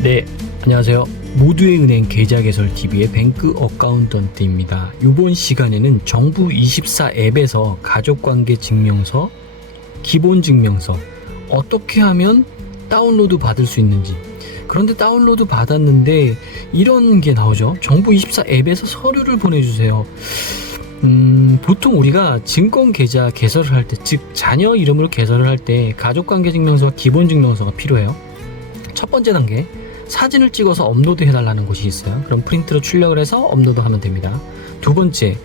네, 안녕하세요. 모두의 은행 계좌 개설 TV의 뱅크 어카운턴트입니다. 이번 시간에는 정부24 앱에서 가족관계 증명서, 기본 증명서 어떻게 하면 다운로드 받을 수 있는지. 그런데 다운로드 받았는데 이런 게 나오죠. 정부24 앱에서 서류를 보내주세요. 보통 우리가 증권 계좌 개설을 할 때, 즉 자녀 이름으로 개설을 할 때 가족관계 증명서와 기본 증명서가 필요해요. 첫 번째 단계, 사진을 찍어서 업로드 해달라는 곳이 있어요. 그럼 프린트로 출력을 해서 업로드하면 됩니다. 두 번째,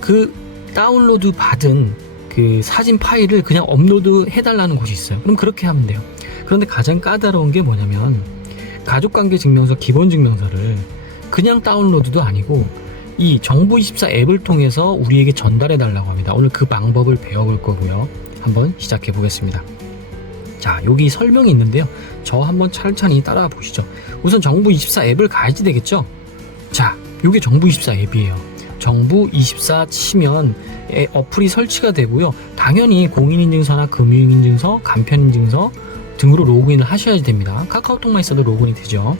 그 다운로드 받은 그 사진 파일을 그냥 업로드 해달라는 곳이 있어요. 그럼 그렇게 하면 돼요. 그런데 가장 까다로운 게 뭐냐면, 가족관계 증명서, 기본 증명서를 그냥 다운로드도 아니고 이 정부24 앱을 통해서 우리에게 전달해 달라고 합니다. 오늘 그 방법을 배워볼 거고요. 한번 시작해 보겠습니다. 자, 여기 설명이 있는데요. 저 한번 천천히 따라와 보시죠. 우선 정부24 앱을 가야지 되겠죠? 자, 이게 정부24 앱이에요. 정부24 치면 어플이 설치가 되고요. 당연히 공인인증서나 금융인증서, 간편인증서 등으로 로그인을 하셔야 됩니다. 카카오톡만 있어도 로그인이 되죠.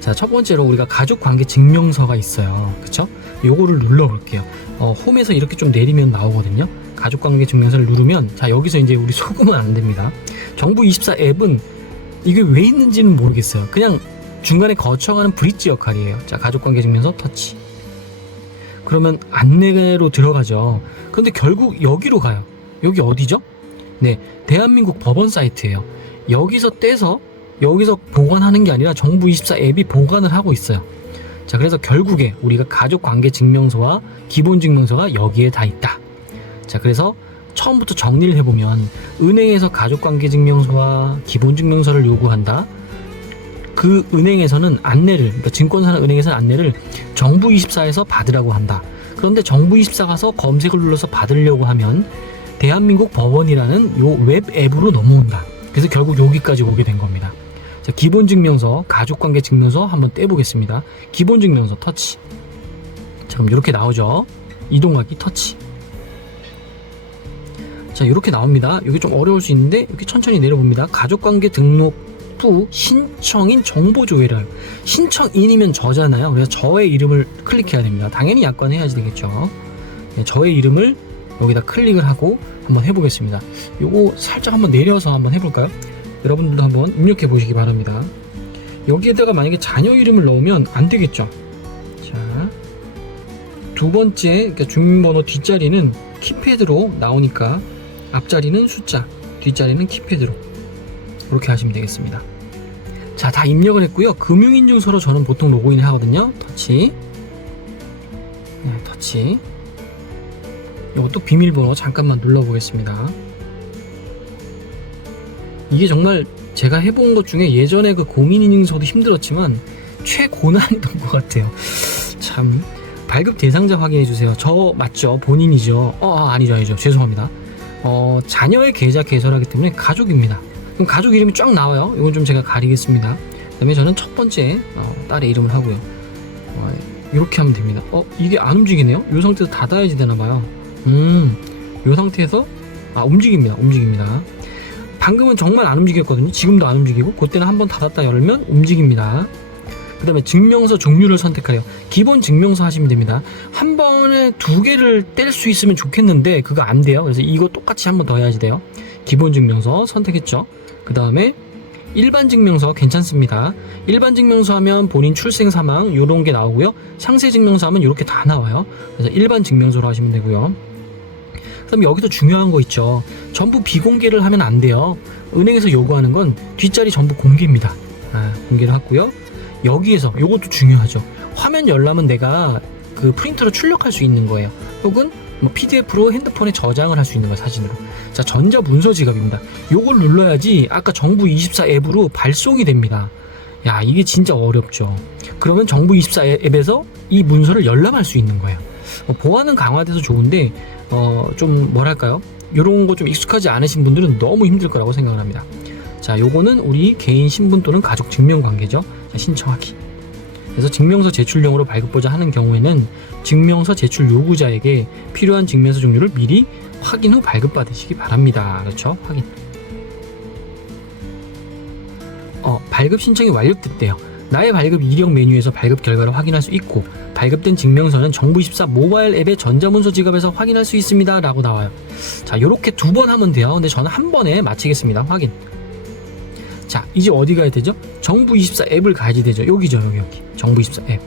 자, 첫 번째로 우리가 가족관계 증명서가 있어요. 그쵸? 요거를 눌러볼게요. 홈에서 이렇게 좀 내리면 나오거든요. 가족관계 증명서를 누르면, 자, 여기서 이제 우리 속으면 안 됩니다. 정부24 앱은 이게 왜 있는지는 모르겠어요. 그냥 중간에 거쳐가는 브릿지 역할이에요. 자, 가족관계 증명서 터치. 그러면 안내로 들어가죠. 근데 결국 여기로 가요. 여기 어디죠? 네, 대한민국 법원 사이트예요. 여기서 떼서 여기서 보관하는 게 아니라 정부24 앱이 보관을 하고 있어요. 자, 그래서 결국에 우리가 가족관계 증명서와 기본 증명서가 여기에 다 있다. 자, 그래서 처음부터 정리를 해보면, 은행에서 가족관계 증명서와 기본 증명서를 요구한다. 그 은행에서는 안내를, 그러니까 증권사나 은행에서는 안내를 정부24에서 받으라고 한다. 그런데 정부24 가서 검색을 눌러서 받으려고 하면 대한민국 법원이라는 요 웹 앱으로 넘어온다. 그래서 결국 여기까지 오게 된 겁니다. 자, 기본 증명서, 가족관계 증명서 한번 떼보겠습니다. 기본 증명서 터치. 자, 그럼 이렇게 나오죠. 이동하기 터치. 자, 이렇게 나옵니다. 여기 좀 어려울 수 있는데 이렇게 천천히 내려봅니다. 가족관계 등록부 신청인 정보 조회를. 신청인이면 저잖아요. 그래서 저의 이름을 클릭해야 됩니다. 당연히 약관해야지 되겠죠. 네, 저의 이름을 여기다 클릭을 하고 한번 해보겠습니다. 요거 살짝 한번 내려서 한번 해볼까요? 여러분들도 한번 입력해 보시기 바랍니다. 여기에다가 만약에 자녀 이름을 넣으면 안 되겠죠. 자, 두 번째, 그러니까 주민번호 뒷자리는 키패드로 나오니까 앞자리는 숫자, 뒷자리는 키패드로 이렇게 하시면 되겠습니다. 자, 다 입력을 했고요. 금융인증서로 저는 보통 로그인을 하거든요. 터치. 네, 터치. 이것도 비밀번호 잠깐만 눌러보겠습니다. 이게 정말 제가 해본 것 중에 예전에 그 공인인증서도 힘들었지만 최고난이던 것 같아요. 참. 발급 대상자 확인해주세요. 저 맞죠? 본인이죠? 아니죠. 죄송합니다. 자녀의 계좌 개설하기 때문에 가족입니다. 그럼 가족 이름이 쫙 나와요. 이건 좀 제가 가리겠습니다. 그 다음에 저는 첫 번째 딸의 이름을 하고요. 이렇게 하면 됩니다. 이게 안 움직이네요? 이 상태에서 닫아야지 되나봐요. 이 상태에서 움직입니다. 방금은 정말 안 움직였거든요. 지금도 안 움직이고, 그때는 한번 닫았다 열면 움직입니다. 그 다음에 증명서 종류를 선택하래요. 기본 증명서 하시면 됩니다. 한 번에 두 개를 뗄 수 있으면 좋겠는데 그거 안 돼요. 그래서 이거 똑같이 한 번 더 해야지 돼요. 기본 증명서 선택했죠. 그 다음에 일반 증명서 괜찮습니다. 일반 증명서 하면 본인 출생 사망 요런 게 나오고요. 상세 증명서 하면 이렇게 다 나와요. 그래서 일반 증명서로 하시면 되고요. 그 다음에 여기도 중요한 거 있죠. 전부 비공개를 하면 안 돼요. 은행에서 요구하는 건 뒷자리 전부 공개입니다. 공개를 하고요. 여기에서 요것도 중요하죠. 화면 열람은 내가 그 프린터로 출력할 수 있는 거예요. 혹은 뭐 PDF로 핸드폰에 저장을 할 수 있는 거예요. 사진으로. 자, 전자 문서 지갑입니다. 요걸 눌러야지 아까 정부24 앱으로 발송이 됩니다. 야, 이게 진짜 어렵죠. 그러면 정부24 앱에서 이 문서를 열람할 수 있는 거예요. 보안은 강화돼서 좋은데 좀 뭐랄까요, 요런 거 좀 익숙하지 않으신 분들은 너무 힘들 거라고 생각을 합니다. 자, 요거는 우리 개인 신분 또는 가족 증명 관계죠. 자, 신청하기. 그래서 증명서 제출용으로 발급보자 하는 경우에는 증명서 제출 요구자에게 필요한 증명서 종류를 미리 확인 후 발급받으시기 바랍니다. 그렇죠? 확인. 발급 신청이 완료됐대요. 나의 발급 이력 메뉴에서 발급 결과를 확인할 수 있고 발급된 증명서는 정부24 모바일 앱의 전자문서 지갑에서 확인할 수 있습니다 라고 나와요. 자, 요렇게 2번 하면 돼요. 근데 저는 한 번에 마치겠습니다. 확인. 자, 이제 어디 가야 되죠? 정부24 앱을 가야지 되죠. 여기죠, 여기 정부24 앱.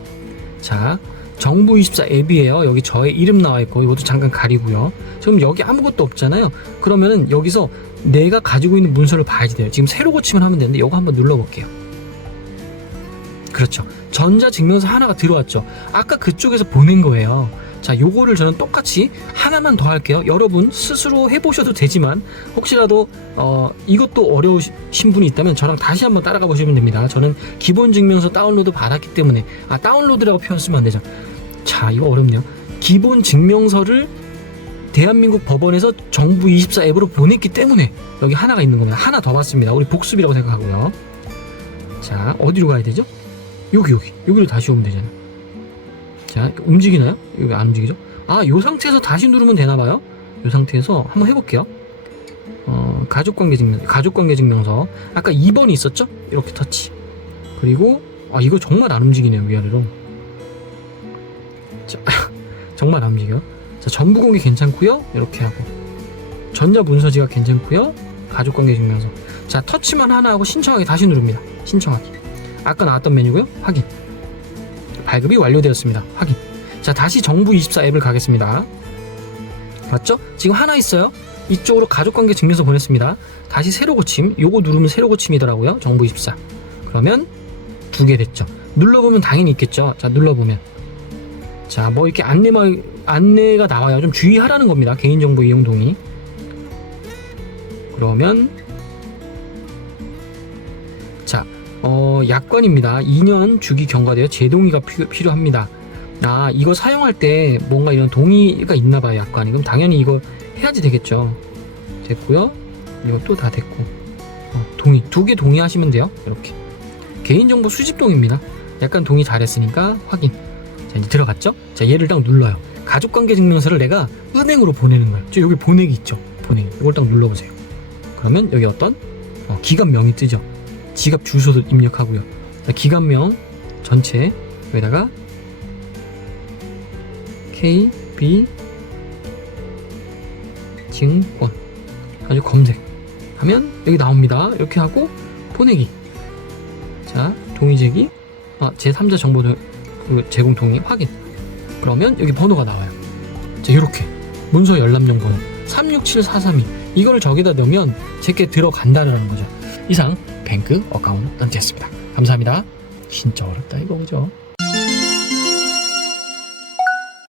자, 정부24 앱이에요. 여기 저의 이름 나와 있고 이것도 잠깐 가리고요. 지금 여기 아무것도 없잖아요. 그러면은 여기서 내가 가지고 있는 문서를 봐야지 돼요. 지금 새로 고침을 하면 되는데 이거 한번 눌러볼게요. 그렇죠. 전자증명서 하나가 들어왔죠. 아까 그쪽에서 보낸 거예요. 자, 요거를 저는 똑같이 하나만 더 할게요. 여러분 스스로 해보셔도 되지만 혹시라도 이것도 어려우신 분이 있다면 저랑 다시 한번 따라가 보시면 됩니다. 저는 기본 증명서 다운로드 받았기 때문에 다운로드라고 표현 쓰면 안 되죠. 자, 이거 어렵네요. 기본 증명서를 대한민국 법원에서 정부24 앱으로 보냈기 때문에 여기 하나가 있는 겁니다. 하나 더 받습니다. 우리 복습이라고 생각하고요. 자, 어디로 가야 되죠? 여기로 다시 오면 되잖아요. 자, 움직이나요? 여기 안 움직이죠? 요 상태에서 다시 누르면 되나봐요. 요 상태에서 한번 해볼게요. 가족관계 증명서. 아까 2번이 있었죠? 이렇게 터치. 그리고 이거 정말 안 움직이네요. 위아래로. 자, 정말 안 움직여요. 자, 전부공개 괜찮고요. 이렇게 하고 전자문서지가 괜찮고요. 가족관계 증명서. 자, 터치만 하나 하고 신청하기 다시 누릅니다. 신청하기. 아까 나왔던 메뉴고요. 확인. 발급이 완료되었습니다. 확인. 자, 다시 정부24 앱을 가겠습니다. 맞죠? 지금 하나 있어요. 이쪽으로 가족관계 증명서 보냈습니다. 다시 새로 고침. 요거 누르면 새로 고침이더라고요. 정부24. 그러면 2개 됐죠. 눌러보면 당연히 있겠죠. 자, 눌러보면 자, 뭐 이렇게 안내가 나와요. 좀 주의하라는 겁니다. 개인정보 이용 동의. 그러면 자, 약관입니다. 2년 주기 경과되어 재동의가 필요합니다. 이거 사용할 때 뭔가 이런 동의가 있나봐요. 약관이. 그럼 당연히 이거 해야지 되겠죠. 됐고요. 이것도 다 됐고. 동의. 2개 동의하시면 돼요. 이렇게. 개인정보 수집 동의입니다. 약간 동의 잘했으니까 확인. 자, 이제 들어갔죠? 자, 얘를 딱 눌러요. 가족관계 증명서를 내가 은행으로 보내는 거예요. 여기 보내기 있죠? 보내기. 이걸 딱 눌러보세요. 그러면 여기 어떤 기관명이 뜨죠? 지갑 주소도 입력하고요. 자, 기관명 전체 여기다가 KB 증권 아주 검색하면 여기 나옵니다. 이렇게 하고 보내기. 자, 동의 제기. 제3자 정보 제공 동의 확인. 그러면 여기 번호가 나와요. 자, 이렇게 문서 열람용 번호 367432 이거를 저기다 넣으면 제게 들어간다는 거죠. 이상 뱅크 어카운턴트였습니다. 감사합니다. 진짜 어렵다 이거 그죠?